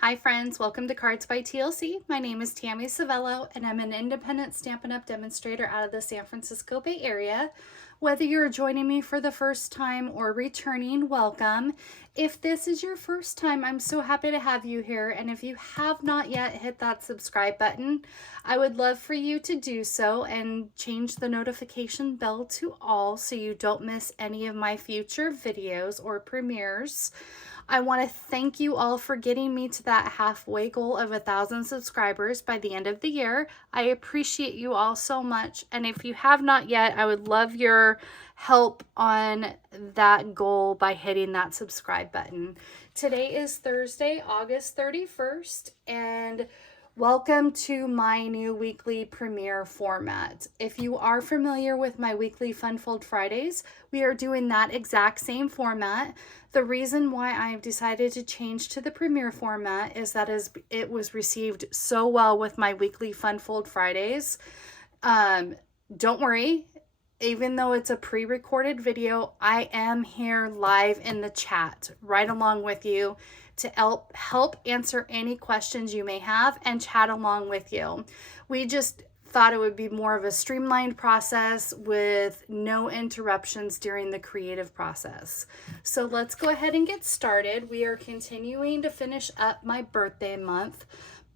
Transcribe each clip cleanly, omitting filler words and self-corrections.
Hi friends, welcome to Cards by TLC. My name is Tammy Savello and I'm an independent Stampin' Up! Demonstrator out of the San Francisco Bay Area. Whether you're joining me for the first time or returning, welcome. If this is your first time, I'm so happy to have you here, and if you have not yet hit that subscribe button, I would love for you to do so and change the notification bell to all so you don't miss any of my future videos or premieres. I want to thank you all for getting me to that halfway goal of 1,000 subscribers by the end of the year. I appreciate you all so much. And if you have not yet, I would love your help on that goal by hitting that subscribe button. Today is Thursday, August 31st, and welcome to my new weekly premiere format. If you are familiar with my weekly Fun Fold Fridays, we are doing that exact same format. The reason why I've decided to change to the premiere format is that it was received so well with my weekly Fun Fold Fridays. Don't worry, even though it's a pre-recorded video, I am here live in the chat right along with you to help answer any questions you may have and chat along with you. We just thought it would be more of a streamlined process with no interruptions during the creative process. So let's go ahead and get started. We are continuing to finish up my birthday month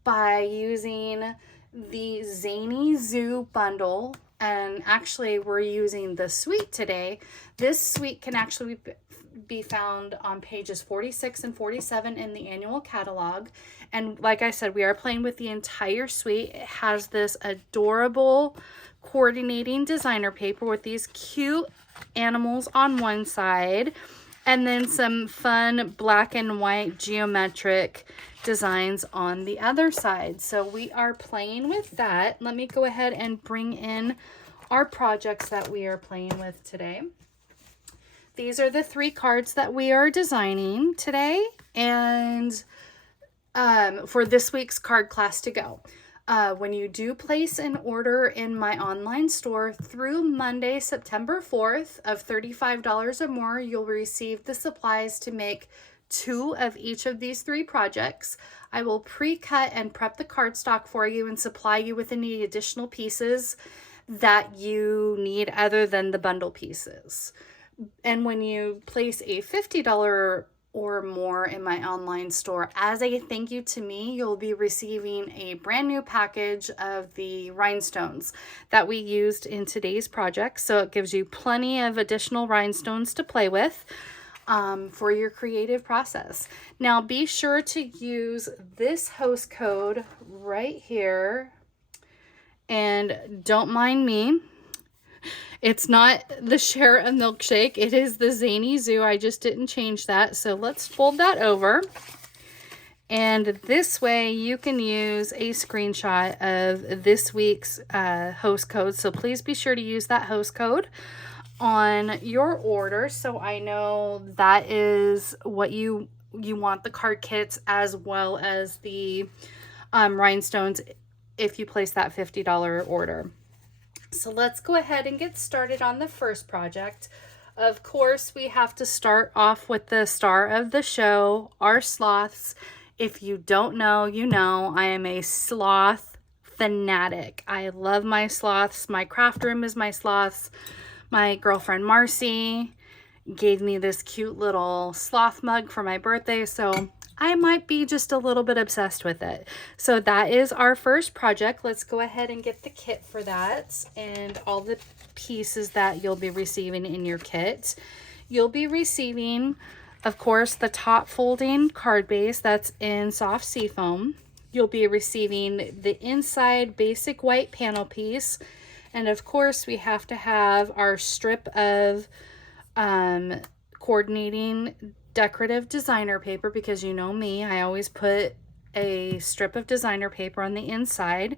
by using the Zany Zoo Bundle, and actually we're using the suite today. This suite can actually be found on pages 46 and 47 in the annual catalog. And like I said, we are playing with the entire suite. It has this adorable coordinating designer paper with these cute animals on one side, and then some fun black and white geometric designs on the other side. So we are playing with that. Let me go ahead and bring in our projects that we are playing with today. These are the 3 cards that we are designing today, and for this week's card class to go. When you do place an order in my online store through Monday, September 4th of $35 or more, you'll receive the supplies to make 2 of each of these 3 projects. I will pre-cut and prep the cardstock for you and supply you with any additional pieces that you need other than the bundle pieces. And when you place a $50 or more in my online store, as a thank you to me, you'll be receiving a brand new package of the rhinestones that we used in today's project. So it gives you plenty of additional rhinestones to play with for your creative process. Now be sure to use this host code right here, and don't mind me. It's not the Share a Milkshake. It is the Zany Zoo. I just didn't change that. So let's fold that over. And this way you can use a screenshot of this week's host code. So please be sure to use that host code on your order, so I know that is what you want, the card kits as well as the rhinestones if you place that $50 order. So let's go ahead and get started on the first project. Of course, we have to start off with the star of the show, our sloths. If you don't know, you know, I am a sloth fanatic. I love my sloths. My craft room is my sloths. My girlfriend Marcy gave me this cute little sloth mug for my birthday, so I might be just a little bit obsessed with it. So that is our first project. Let's go ahead and get the kit for that and all the pieces that you'll be receiving in your kit. You'll be receiving, of course, the top folding card base that's in soft seafoam. You'll be receiving the inside basic white panel piece. And of course, we have to have our strip of coordinating decorative designer paper, because you know me, I always put a strip of designer paper on the inside.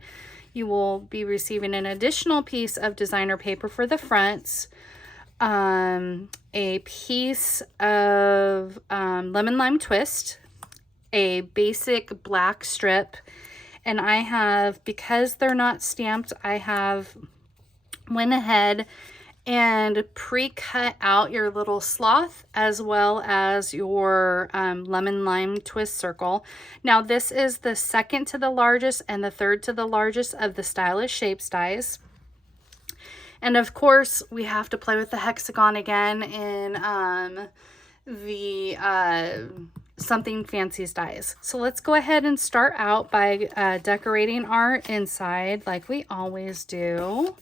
You will be receiving an additional piece of designer paper for the fronts, a piece of lemon lime twist, a basic black strip, and I have, because they're not stamped, I have went ahead and pre-cut out your little sloth as well as your lemon lime twist circle. Now this is the second to the largest and the third to the largest of the Stylish Shapes dies. And of course we have to play with the hexagon again in the Something Fancy's dies. So let's go ahead and start out by decorating our inside like we always do.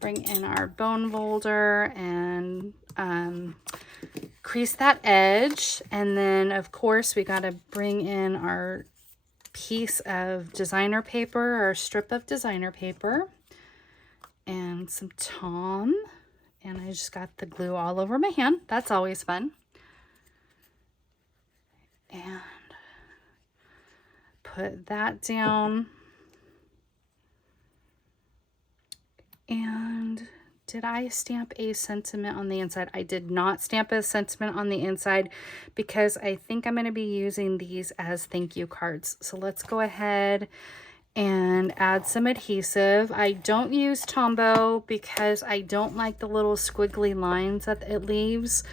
Bring in our bone folder and crease that edge. And then of course we got to bring in our piece of designer paper, or strip of designer paper, and some Tom. And I just got the glue all over my hand. That's always fun. And put that down. And did I stamp a sentiment on the inside? I did not stamp a sentiment on the inside because I think I'm going to be using these as thank you cards. So let's go ahead and add some adhesive. I don't use Tombow because I don't like the little squiggly lines that it leaves.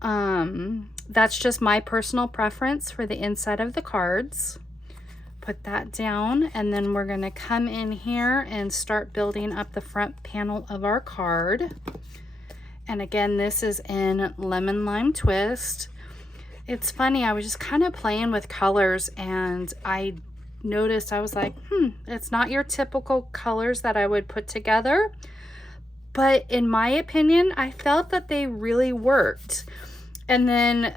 That's just my personal preference for the inside of the cards. Put that down, and then we're going to come in here and start building up the front panel of our card. And again, this is in Lemon Lime Twist. It's funny, I was just kind of playing with colors and I noticed, I was like, it's not your typical colors that I would put together, but in my opinion, I felt that they really worked. And then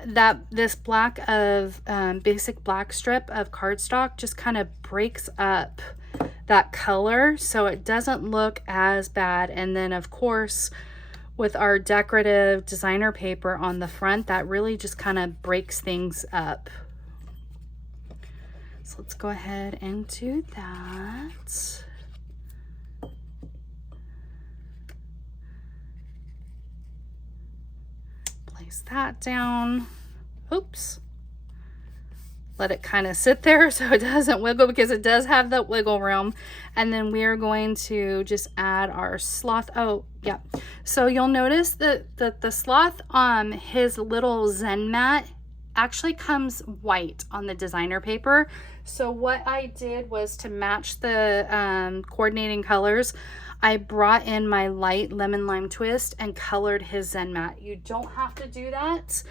this black of basic black strip of cardstock just kind of breaks up that color so it doesn't look as bad. And then of course with our decorative designer paper on the front, that really just kind of breaks things up. So let's go ahead and do that. Place that down. Oops. Let it kind of sit there so it doesn't wiggle, because it does have that wiggle room. And then we are going to just add our sloth. Oh, yeah. So you'll notice that the sloth, his little Zen mat actually comes white on the designer paper. So what I did was, to match the coordinating colors, I brought in my light lemon lime twist and colored his Zen mat. You don't have to do that.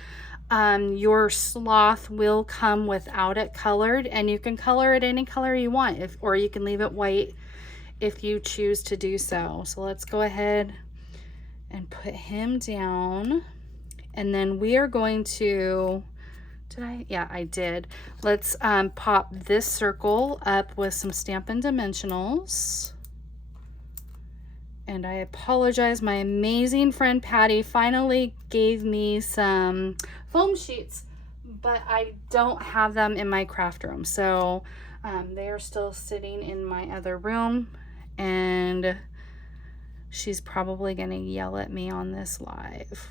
Your sloth will come without it colored, and you can color it any color you want, or you can leave it white if you choose to do so. So let's go ahead and put him down. And then we are going to, yeah, I did. Let's pop this circle up with some Stampin' Dimensionals. And I apologize, my amazing friend Patty finally gave me some foam sheets, but I don't have them in my craft room. So they are still sitting in my other room, and she's probably gonna yell at me on this live.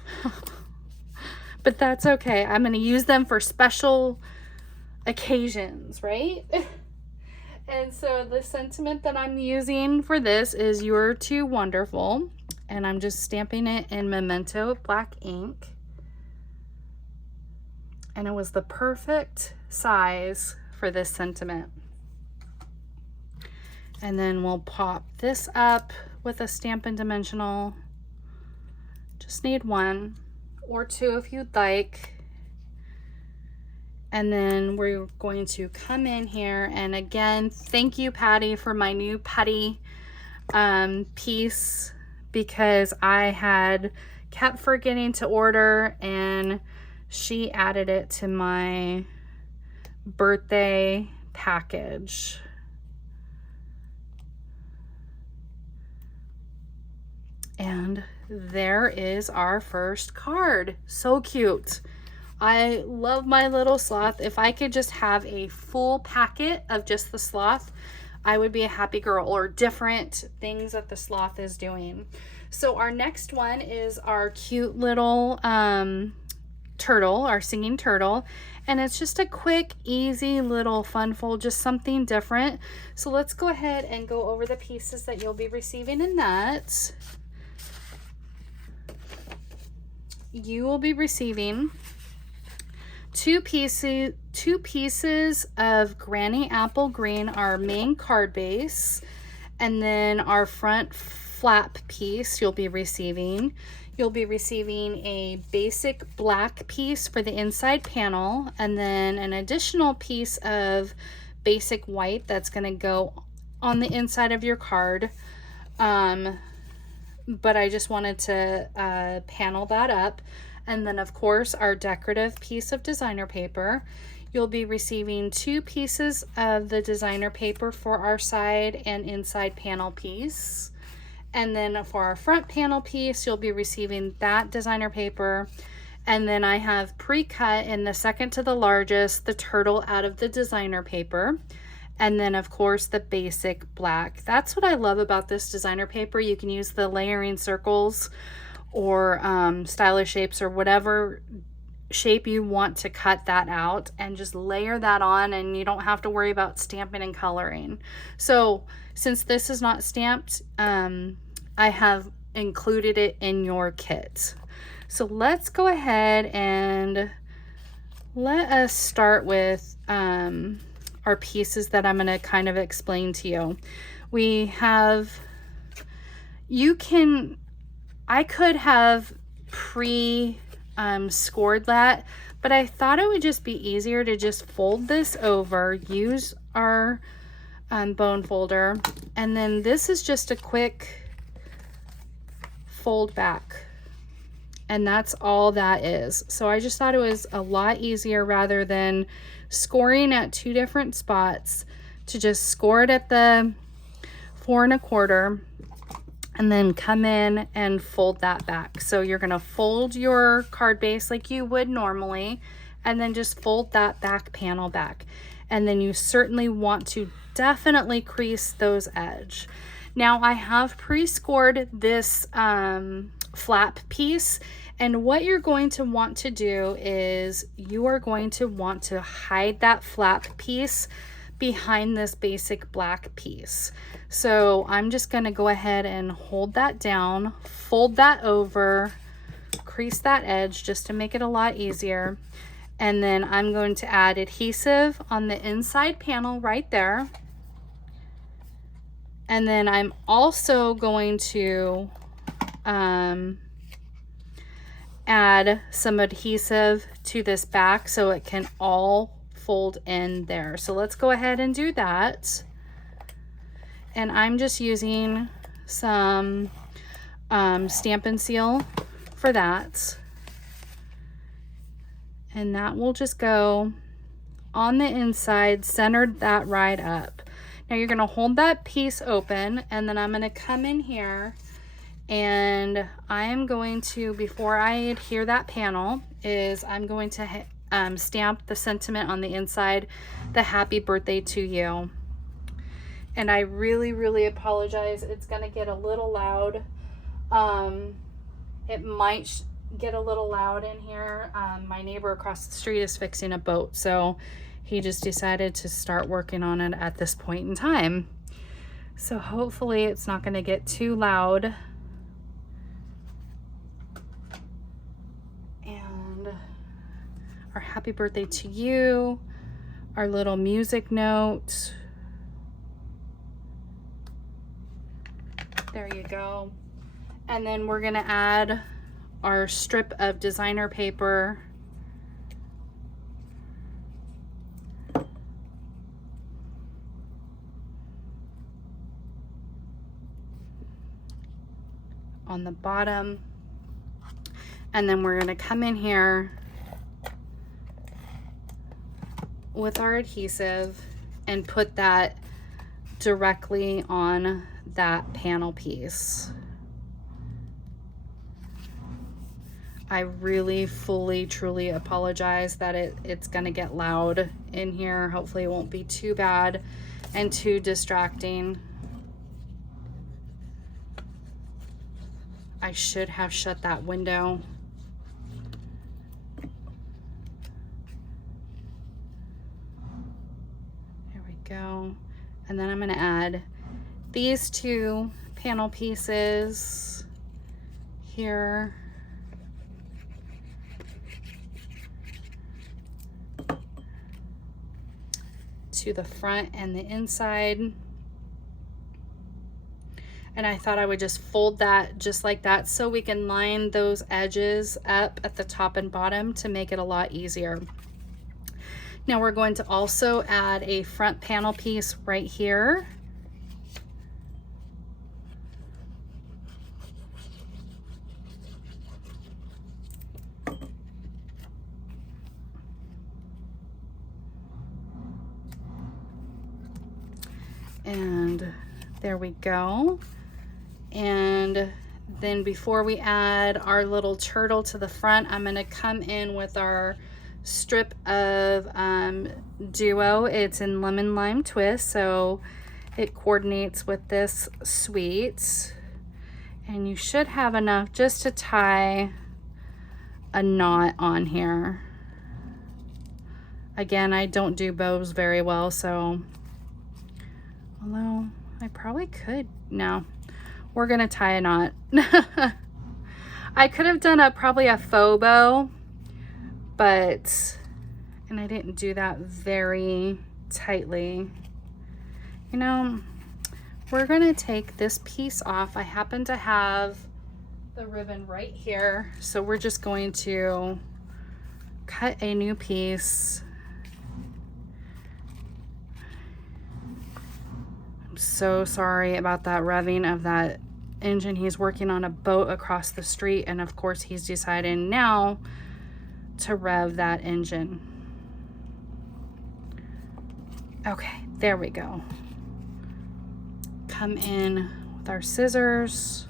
But that's okay. I'm gonna use them for special occasions, right? And so the sentiment that I'm using for this is "You're Too Wonderful," and I'm just stamping it in Memento black ink. And it was the perfect size for this sentiment. And then we'll pop this up with a Stampin' Dimensional. Just need one or two if you'd like. And then we're going to come in here, and again, thank you, Patty, for my new putty piece, because I had kept forgetting to order, and she added it to my birthday package. And there is our first card. So cute. I love my little sloth. If I could just have a full packet of just the sloth, I would be a happy girl, or different things that the sloth is doing. So our next one is our cute little turtle, our singing turtle. And it's just a quick, easy little fun fold, just something different. So let's go ahead and go over the pieces that you'll be receiving in that. you will be receiving two pieces of Granny Apple Green, our main card base, and then our front flap piece you'll be receiving. You'll be receiving a basic black piece for the inside panel, and then an additional piece of basic white that's going to go on the inside of your card. But I just wanted to panel that up. And then of course our decorative piece of designer paper. You'll be receiving two pieces of the designer paper for our side and inside panel piece. And then for our front panel piece, you'll be receiving that designer paper. And then I have pre-cut in the second to the largest, the turtle out of the designer paper. And then of course the basic black. That's what I love about this designer paper. You can use the layering circles or stylish shapes or whatever shape you want to cut that out, and just layer that on, and you don't have to worry about stamping and coloring. So since this is not stamped, I have included it in your kit. So let's go ahead and let us start with our pieces that I'm going to kind of explain to you. We have, I could have scored that, but I thought it would just be easier to just fold this over, use our bone folder, and then this is just a quick fold back, and that's all that is. So I just thought it was a lot easier, rather than scoring at two different spots, to just score it at the 4 1/4 and then come in and fold that back. So you're gonna fold your card base like you would normally, and then just fold that back panel back. And then you certainly want to definitely crease those edges. Now I have pre-scored this flap piece, and what you're going to want to do is you are going to want to hide that flap piece behind this basic black piece. So I'm just going to go ahead and hold that down, fold that over, crease that edge just to make it a lot easier. And then I'm going to add adhesive on the inside panel right there. And then I'm also going to add some adhesive to this back so it can all fold in there. So let's go ahead and do that. And I'm just using some Stampin' Seal for that. And that will just go on the inside, centered that right up. Now you're gonna hold that piece open, and then I'm gonna come in here, and I am going to, before I adhere that panel, I'm going to stamp the sentiment on the inside, the happy birthday to you. And I really, really apologize. It's gonna get a little loud. It might get a little loud in here. My neighbor across the street is fixing a boat, so he just decided to start working on it at this point in time. So hopefully it's not gonna get too loud. And our happy birthday to you, our little music note. There you go. And then we're gonna add our strip of designer paper. On the bottom. And then we're gonna come in here with our adhesive and put that directly on that panel piece. I really fully truly apologize that it's gonna get loud in here. Hopefully it won't be too bad and too distracting. I should have shut that window. There we go. And then I'm gonna add these two panel pieces here. to the front and the inside. And I thought I would just fold that just like that so we can line those edges up at the top and bottom to make it a lot easier. Now we're going to also add a front panel piece right here. And there we go. And then before we add our little turtle to the front, I'm going to come in with our strip of Duo. It's in Lemon Lime Twist, so it coordinates with this suite. And you should have enough just to tie a knot on here. Again, I don't do bows very well, so although I probably could. No, we're gonna tie a knot. I could have done probably a faux bow, and I didn't do that very tightly. You know, we're gonna take this piece off. I happen to have the ribbon right here, so we're just going to cut a new piece. I'm so sorry about that revving of that engine. He's working on a boat across the street, and of course he's deciding now to rev that engine. Okay, there we go. Come in with our scissors.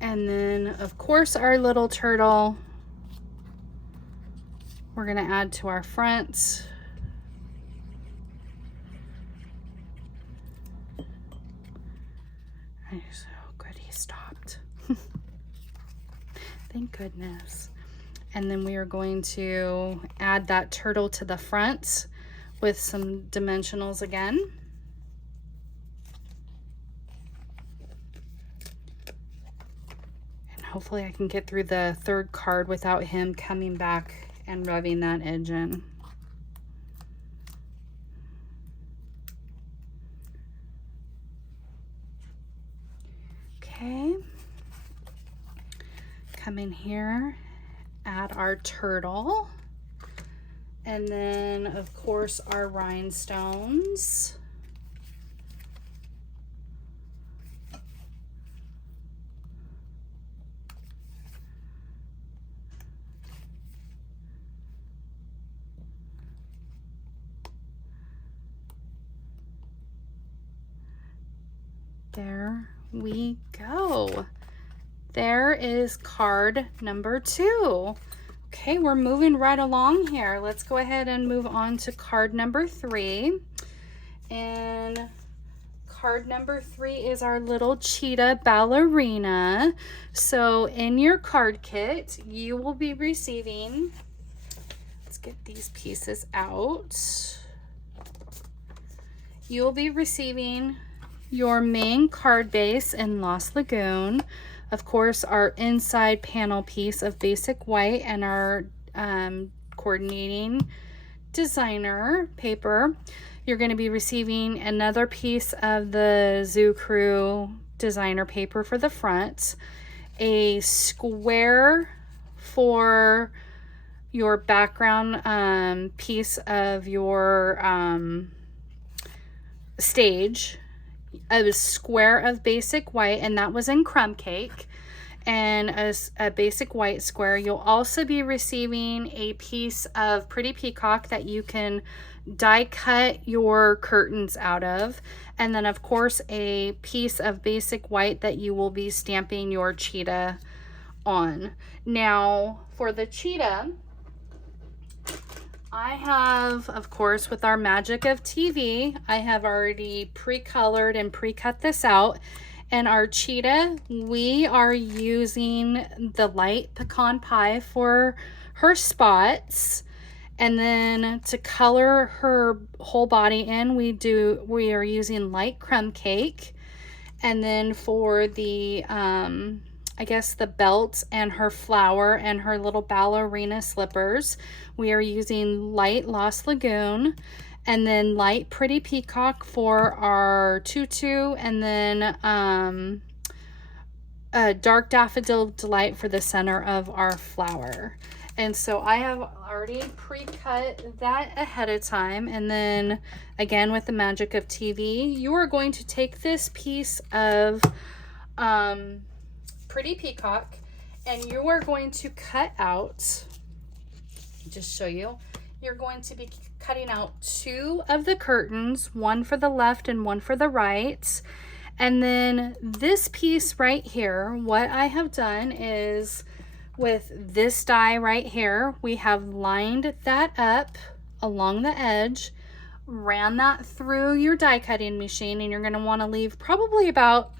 And then, of course, our little turtle we're going to add to our front. Oh, good, he stopped. Thank goodness. And then we are going to add that turtle to the front with some dimensionals again. And hopefully I can get through the third card without him coming back and revving that engine. Okay. Come in here, add our turtle, and then of course our rhinestones. There we go. There is card number 2. Okay, we're moving right along here. Let's go ahead and move on to card number 3. And card number 3 is our little cheetah ballerina. So in your card kit, you will be receiving, let's get these pieces out. You will be receiving your main card base in Lost Lagoon, of course, our inside panel piece of basic white, and our coordinating designer paper. You're going to be receiving another piece of the Zoo Crew designer paper for the front, a square for your background piece of your stage, a square of basic white, and that was in crumb cake, and a basic white square. You'll also be receiving a piece of Pretty Peacock that you can die cut your curtains out of, and then of course a piece of basic white that you will be stamping your cheetah on. Now for the cheetah, I have, of course, with our magic of TV, I have already pre-colored and pre-cut this out. And our cheetah, we are using the light pecan pie for her spots. And then to color her whole body in, we are using light crumb cake. And then for the, I I guess, the belt and her flower and her little ballerina slippers. We are using light Lost Lagoon, and then light Pretty Peacock for our tutu, and then dark Daffodil Delight for the center of our flower. And so I have already pre-cut that ahead of time. And then again, with the magic of TV, you are going to take this piece of Pretty Peacock, and you are going to cut out, just show you, you're going to be cutting out 2 of the curtains, one for the left and one for the right. And then this piece right here, what I have done is with this die right here, we have lined that up along the edge, ran that through your die cutting machine, and you're going to want to leave probably about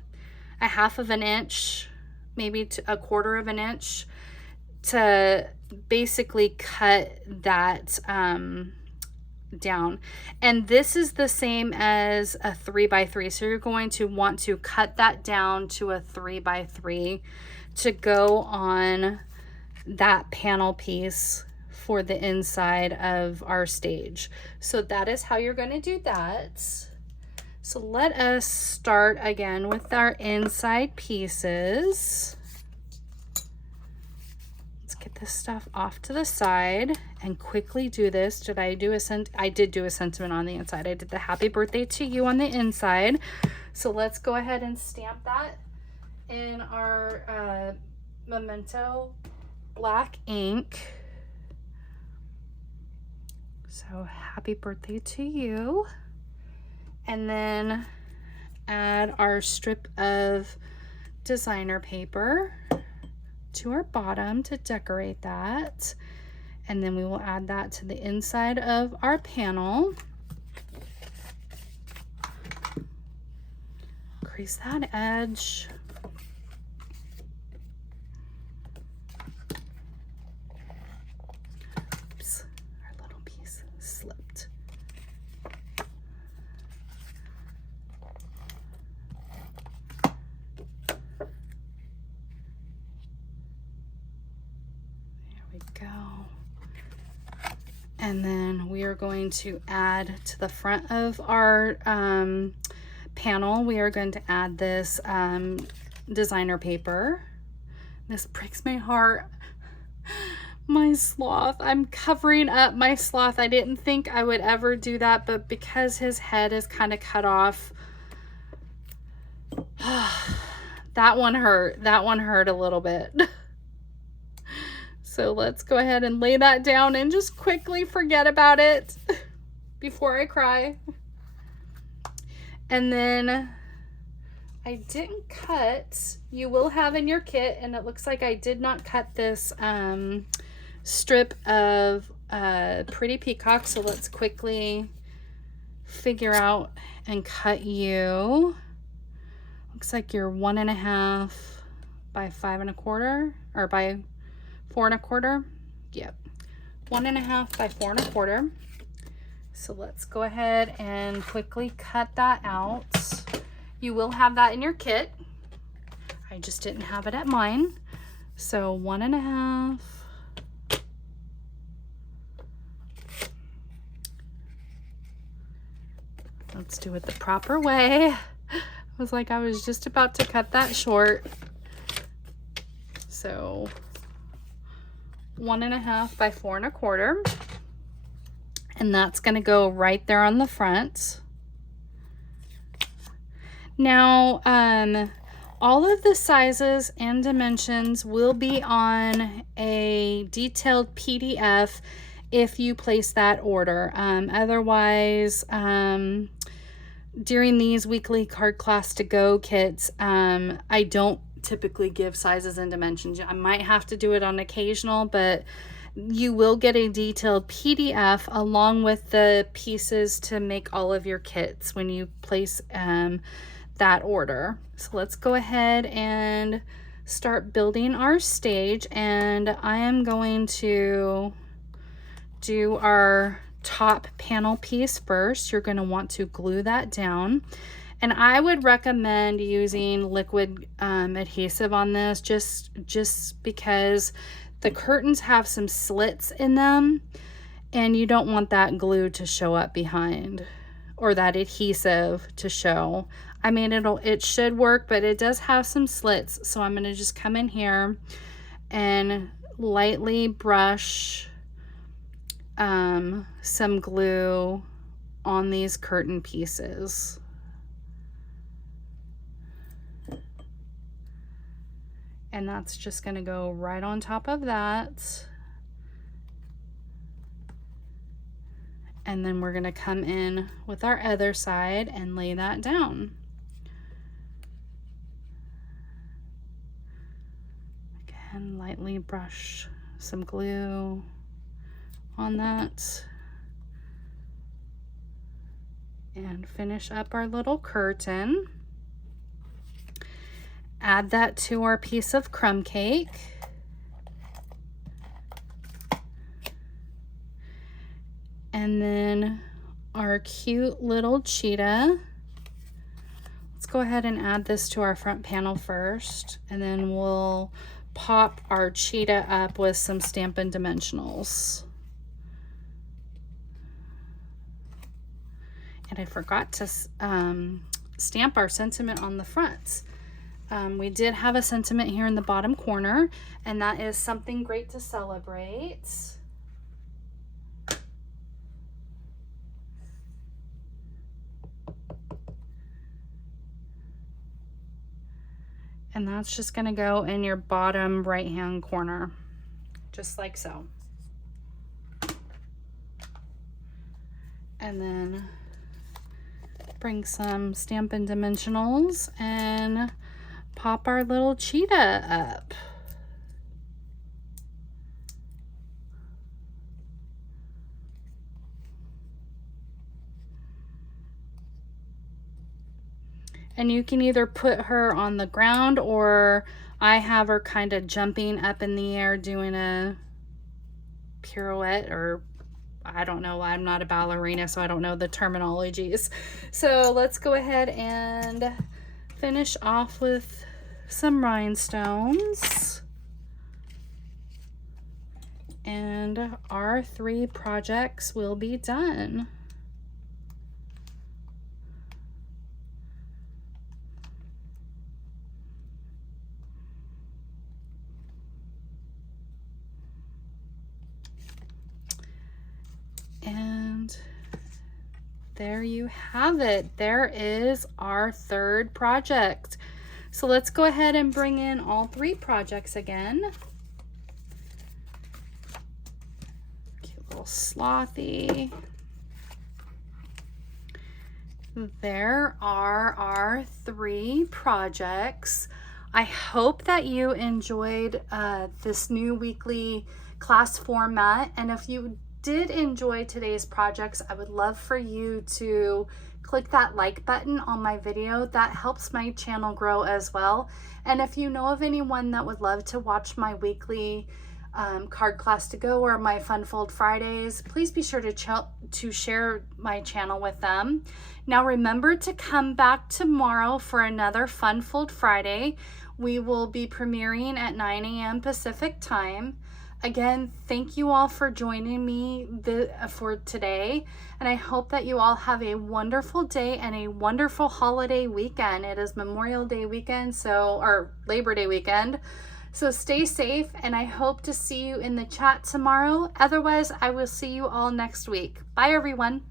a 1/2 of an inch, maybe to a 1/4 of an inch, to basically cut that down. And this is the same as a 3x3, so you're going to want to cut that down to a 3x3 to go on that panel piece for the inside of our stage. So that is how you're going to do that. So let us start again with our inside pieces. Get this stuff off to the side and quickly do this. Did I do a I did do a sentiment on the inside. I did the happy birthday to you on the inside. So let's go ahead and stamp that in our Memento black ink. So happy birthday to you. And then add our strip of designer paper to our bottom to decorate that, and then we will add that to the inside of our panel. Crease that edge. Oops, our little piece slipped. And then we are going to add to the front of our panel, we are going to add this designer paper. This breaks my heart. My sloth. I'm covering up my sloth. I didn't think I would ever do that, but because his head is kind of cut off, that one hurt. That one hurt a little bit. So let's go ahead and lay that down and just quickly forget about it before I cry. And then I didn't cut, you will have in your kit, and it looks like I did not cut this strip of Pretty Peacock. So let's quickly figure out and cut you. Looks like you're 1.5 by 5.25, or by 4.25. Yep, 1.5 by 4.25. So let's go ahead and quickly cut that out. You will have that in your kit. I just didn't have it at mine. So 1.5. Let's do it the proper way. I was like, I was just about to cut that short. So 1.5 by 4.25, and that's going to go right there on the front. Now, all of the sizes and dimensions will be on a detailed PDF if you place that order. Otherwise, during these weekly card class to go kits, I don't typically give sizes and dimensions. I might have to do it on occasional, but you will get a detailed PDF along with the pieces to make all of your kits when you place that order. So let's go ahead and start building our stage, and I am going to do our top panel piece first. You're going to want to glue that down, And I would recommend using liquid adhesive on this just because the curtains have some slits in them and you don't want that glue to show up behind or that adhesive to show. I mean, it should work, but it does have some slits. So I'm going to just come in here and lightly brush some glue on these curtain pieces. And that's just going to go right on top of that. And then we're going to come in with our other side and lay that down. Again, lightly brush some glue on that. And finish up our little curtain. Add that to our piece of crumb cake. And then our cute little cheetah. Let's go ahead and add this to our front panel first, and then we'll pop our cheetah up with some Stampin' Dimensionals. And I forgot to stamp our sentiment on the front. We did have a sentiment here in the bottom corner, and that is something great to celebrate. And that's just going to go in your bottom right hand corner, just like so. And then bring some Stampin' Dimensionals and pop our little cheetah up. And you can either put her on the ground, or I have her kind of jumping up in the air doing a pirouette, or I don't know, I'm not a ballerina, so I don't know the terminologies. So let's go ahead and finish off with some rhinestones. And our 3 projects will be done. And there you have it. There is our 3rd project. So let's go ahead and bring in all 3 projects again. Cute little slothy. There are our 3 projects. I hope that you enjoyed this new weekly class format, and if you did enjoy today's projects, I would love for you to click that like button on my video. That helps my channel grow as well. And if you know of anyone that would love to watch my weekly card class to go or my Fun Fold Fridays, please be sure to share my channel with them. Now remember to come back tomorrow for another Fun Fold Friday. We will be premiering at 9 a.m. Pacific time. Again, thank you all for joining me for today, and I hope that you all have a wonderful day and a wonderful holiday weekend. It is Memorial Day weekend, or Labor Day weekend, so stay safe, and I hope to see you in the chat tomorrow. Otherwise, I will see you all next week. Bye, everyone.